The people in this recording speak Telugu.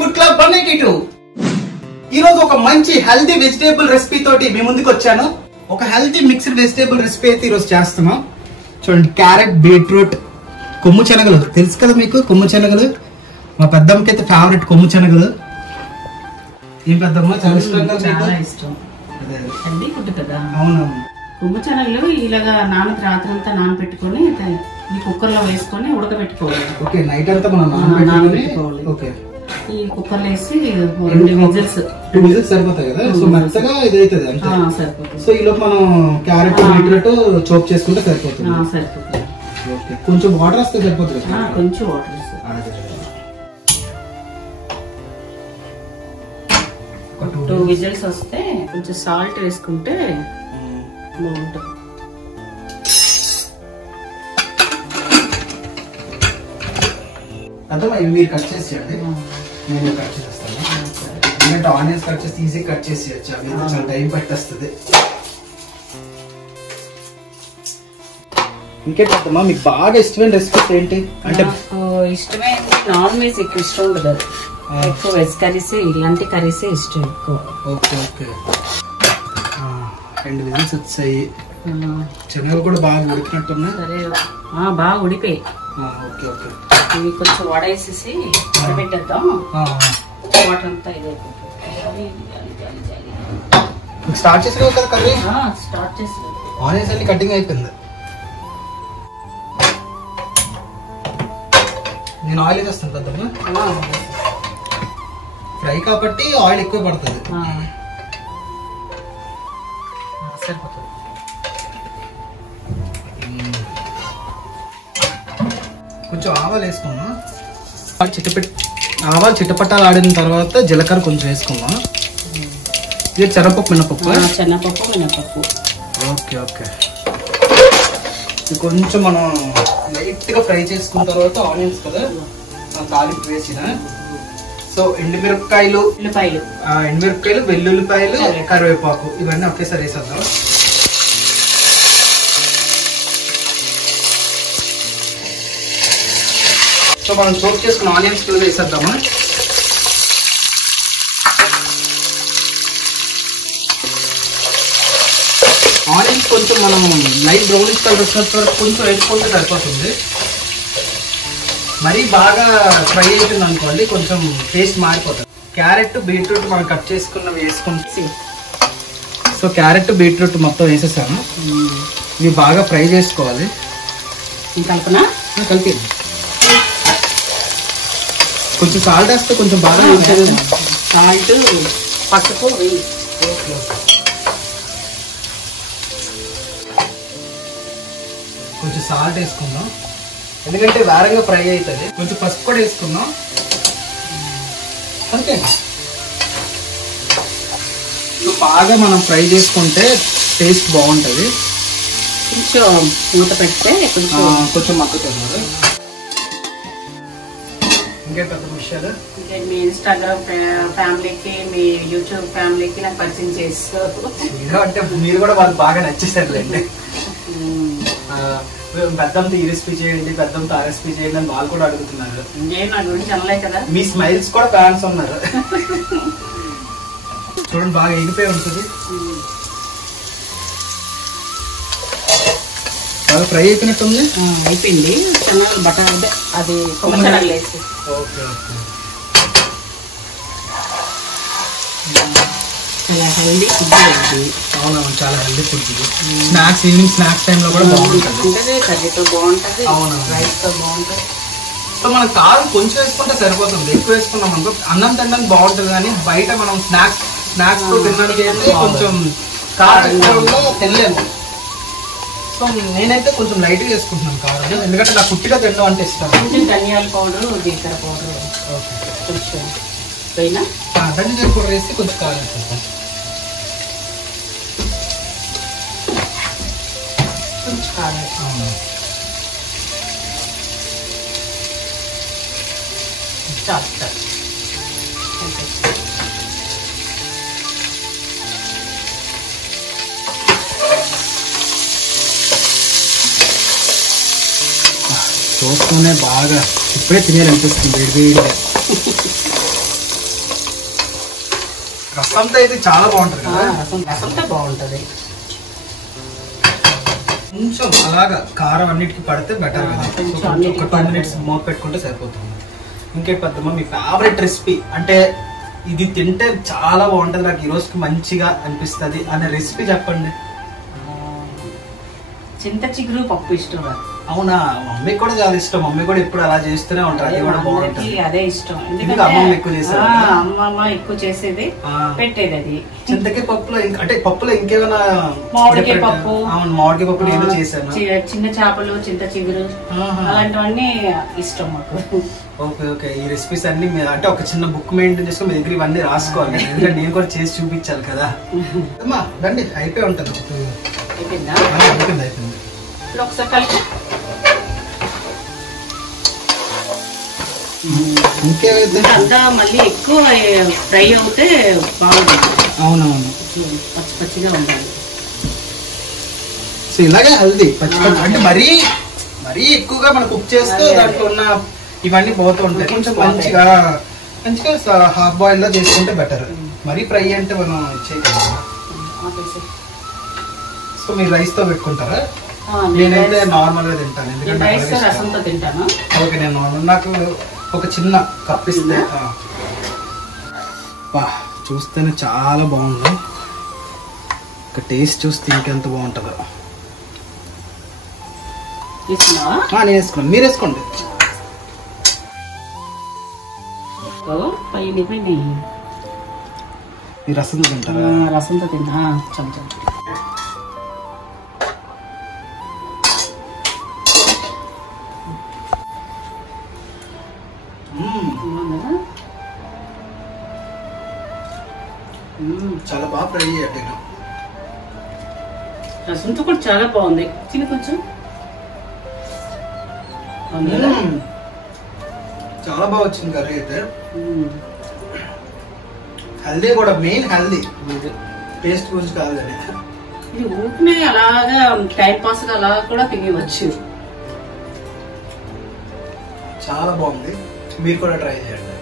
Food club 182. ఈ రోజు ఒక మంచి హెల్తీ వెజిటేబుల్ రెసిపీ తోటి మీ ముందుకు వచ్చాను. ఒక హెల్తీ మిక్స్డ్ వెజిటేబుల్ రెసిపీ అయితే ఈ రోజు చేస్తున్నాం. చూడండి, క్యారెట్, బీట్రూట్, కొమ్ము శనగలు తెలుసు కదా మీకు. కొమ్ము శనగలు మా పెద్దమ్మకి అయితే ఫేవరెట్. కొమ్ము శనగలు ఏం పెద్దమ్మ చాలా ఇష్టం. హెల్దీ ఫుడ్ కదా. అవునవును. కొమ్ము శనగలు ఇలాగా రాత్రంతా నానబెట్టుకొని ఈ కుక్కర్ లో వేసుకొని ఉడకబెట్టుకోవాలి. ఓకే, నైట్ అంతా మనం నానబెట్టుకోవాలి. ఓకే, ఈ కుక్కర్ లో వేసి 2 విజిల్స్ సరిపోతాయి కదా. సో మెత్తగా ఇదైతుంది అంతే. సరిపోతుంది. సో ఈలోపు మనం క్యారెట్, బీట్రూట్ చోప్ చేసుకుంటే సరిపోతుంది. సరిపోతుంది. ఓకే, కొంచెం వాటర్ వస్తే సరిపోతుంది. కొంచెం వాటర్ వేస్తే 2 విజిల్స్ వస్తే కొంచెం సాల్ట్ వేసుకుంటే బాగుంటుంది. అర్థమా? ఇవి మీరు కట్ చేసేయండి, నేను కట్ చేస్తాను. ఎందుకంటే ఆనియన్స్ కట్ చేసి ఈజీ కట్ చేసేయచ్చు. అవి చాలా టైం పట్టేస్తుంది. ఇంకేంటమ్మా మీకు బాగా ఇష్టమైన రెసిపీస్ ఏంటి? అంటే ఇష్టమైంది నాన్ వెజ్ ఎక్కువ ఇష్టం ఉండదు. ఎక్కువ వెజ్ కర్రీస్, ఇలాంటి కర్రీస్ ఇష్టం ఎక్కువ. ఓకే ఓకే, 2 విజిల్స్ వచ్చాయి. శనగలు కూడా బాగా ఉడికినట్టున్నా. సరే, బాగా ఉడిపోయి. ఓకే ఓకే, ఇవి కొంచెం వడేసేసి పెట్టేద్దాం. వాటర్ అంతా ఇదైపోతుంది. స్టార్ట్ చేసావు కదా కర్రీ? స్టార్ట్ చేసి ఆనియన్స్ అన్ని కటింగ్ అయిపోయింది. నేను ఆయిల్ వేసేస్తాను పెద్దమ్మా. ఫ్రై కాబట్టి ఆయిల్ ఎక్కువ పడుతుంది. సరిపోతుంది. కొంచెం ఆవాలు వేసుకున్నాం. ఆవాలు చిట్టపట్టాలు ఆడిన తర్వాత జీలకర్ర కొంచెం వేసుకున్నాం. ఇది శనగపప్పు, మినపప్పు. మినపప్పు. ఓకే ఓకే, ఇది కొంచెం మనం లైట్ గా ఫ్రై చేసుకున్న తర్వాత ఆనియన్స్ కదా తాలింపు వేసిన. సో ఎండుమిరపకాయలు, వెల్లుల్లిపాయలు, కరివేపాకు ఇవన్నీ ఒకేసారి వేసేద్దాం. సో మనం చోప్ చేసుకున్న ఆనియన్స్ కింద వేసేద్దామా. ఆనియన్స్ కొంచెం మనం లైట్ బ్రౌనిష్ కలర్ వచ్చినంత వరకు కొంచెం వేసుకుంటే సరిపోతుంది. మరీ బాగా ఫ్రై అవుతుంది అనుకోండి, కొంచెం టేస్ట్ మారిపోతుంది. క్యారెట్, బీట్రూట్ మనం కట్ చేసుకున్నవి వేసుకుంటే, సో క్యారెట్, బీట్రూట్ మొత్తం వేసేసాము. ఇవి బాగా ఫ్రై చేసుకోవాలి. కలిపి కొంచెం సాల్ట్ వేస్తే కొంచెం బాగా సాల్ట్, పసుపు. కొంచెం సాల్ట్ వేసుకుందాం, ఎందుకంటే వేరంగా ఫ్రై అవుతుంది. కొంచెం పసుపు కూడా వేసుకుందాం అంతే. బాగా మనం ఫ్రై చేసుకుంటే టేస్ట్ బాగుంటుంది. కొంచెం మూత పెడితే కొంచెం మక్కుతుంది. ఇంకే పెద్ద విషయాలు మీ ఇన్స్టాగ్రామ్ ఫ్యామిలీకి, మీ యూట్యూబ్ ఫ్యామిలీకి నాకు పరిచయం చేస్తారు. అంటే మీరు కూడా వాళ్ళు బాగా నచ్చేసారులేండి. పెద్దంతో ఈ రెసిపీ చేయండి, పెద్దంతో ఆ రెసిపీ చేయండి అని వాళ్ళు కూడా అడుగుతున్నారు. నా గురించి అనలే కదా. మీ స్మైల్స్ కూడా ఫ్యాన్స్ ఉన్నారు. చూడండి, బాగా ఎగిపోయి ఉంటుంది. బాగా ఫ్రై అయిపోయినట్టుంది. అయిపోయింది. శనగలు బటర్ అది కొమ్ము శనగలు వేసి. ఓకే ఓకే, చాలా హెల్దీ ఫుడ్. అవునవును, చాలా healthy food. Snacks, evening snacks టైంలో కూడా బాగుంటుంది. కర్రీతో బాగుంటుంది, అవును, రైస్తో బాగుంటుంది. సో మనం కారం కొంచెం వేసుకుంటే సరిపోతుంది. ఎక్కువ వేసుకున్నాం అనుకో అన్నం తినడానికి బాగుంటుంది, కానీ బయట మనం స్నాక్స్ తో తినడానికి అయితే కొంచెం కారంలో తినలేము. సో నేనైతే కొంచెం లైట్ గా వేసుకుంటున్నాను కారం, ఎందుకంటే నాకు పుట్టిగా తినడం అంటే ఇష్టం. కొంచెం ధనియాల పౌడర్, జీలకర్ర పౌడర్ కొంచెం పైన ధనియాల పౌడర్ వేస్తే కొంచెం కారం వేసుకుంటాం. కొంచెం కారం చూస్తూనే బాగా ఇప్పుడే తినేయాలనిపిస్తుంది వేడివేడిగా. రసంతో అయితే చాలా బాగుంటది కదా. రసంతో బాగుంటది. కొంచెం అలాగా కారం అన్నిటికి పడితే బెటర్ కదా. ఒక 2 minutes మూత పెట్టుకుంటే సరిపోతుంది. ఇంకేంటి పెద్దమ్మ మీ ఫేవరెట్ రెసిపీ అంటే ఇది తింటే చాలా బాగుంటది నాకు ఈ రోజుకి మంచిగా అనిపిస్తుంది అనే రెసిపీ చెప్పండి. చింత చిగురు పప్పు ఇష్టం నాకు. అవునా, మమ్మీ కూడా చాలా ఇష్టం. మమ్మీ కూడా ఎప్పుడు అలా చేస్తూనే ఉంటారు. అది కూడా బాగుంటుంది. అదే ఇష్టం. ఎందుకంటే అమ్మమ్మ ఎక్కువ చేసేది. అమ్మమ్మ ఎక్కువ చేసేది పెట్టేది. అది చింతకాయ పప్పులో అంటే పప్పులో ఇంకేమైనా మామిడికాయ పప్పు. అవును, మామిడికాయ పప్పు నేను చేశాను. చిన్న చేపలు, చింత చిగురు అలాంటివన్నీ ఇష్టం మాకు. ఓకే ఓకే, ఈ రెసిపీస్ అన్ని అంటే ఒక చిన్న బుక్ మెయింటైన్ చేసుకుని మీ దగ్గర ఇవన్నీ రాసుకోవాలి. ఎందుకంటే నేను కూడా చేసి చూపించాలి కదా. అమ్మా రండి, అయిపోయి ఉంటుంది. అయిపోయిందా? అయిపోయింది అయిపోయింది. ఇప్పుడు ఒకసారి కలిపి ఇంకేమైతే అంతా మళ్ళీ ఎక్కువ ఫ్రై అవుతే బాగుంటుంది. అవునవును, పచ్చి పచ్చిగా ఉండాలి. సో ఇలాగే హెల్దీ పచ్చి పచ్చి అంటే మరీ ఎక్కువగా మనం కుక్ చేస్తూ దాంట్లో ఉన్న ఇవన్నీ పోతూ ఉంటాయి. కొంచెం మంచిగా హాఫ్ బాయిల్ లో చేసుకుంటే బెటర్. మరీ ఫ్రై అంటే మనం చేయగలం. సో మీరు రైస్ తో పెట్టుకుంటారా? నేనైతే నార్మల్ గా తింటాను. ఎందుకంటే రసంతో తింటాను. ఓకే, నేను నార్మల్. నాకు ఒక చిన్న కప్ ఇస్తే. చూస్తేనే చాలా బాగుంది. ఒక టేస్ట్ చూస్తే ఇంకెంత బాగుంటుందో. నేను వేసుకోండి, మీరు వేసుకోండి. ఈ రసంతో తింటారా? రసంతో తింటా. కొంచెం చాలా బాగా ఫ్రై చేయండి. రసంతో కూడా చాలా బాగుంది. తిని కొంచెం చాలా బాగా వచ్చింది కర్రీ అయితే. హెల్దీ కూడా, మెయిన్ హెల్దీ, టేస్ట్ గురించి కాదు కానీ. ఇది ఊపినే అలాగా టైం పాస్ గా అలా కూడా తినవచ్చు. చాలా బాగుంది, మీరు కూడా ట్రై చేయండి.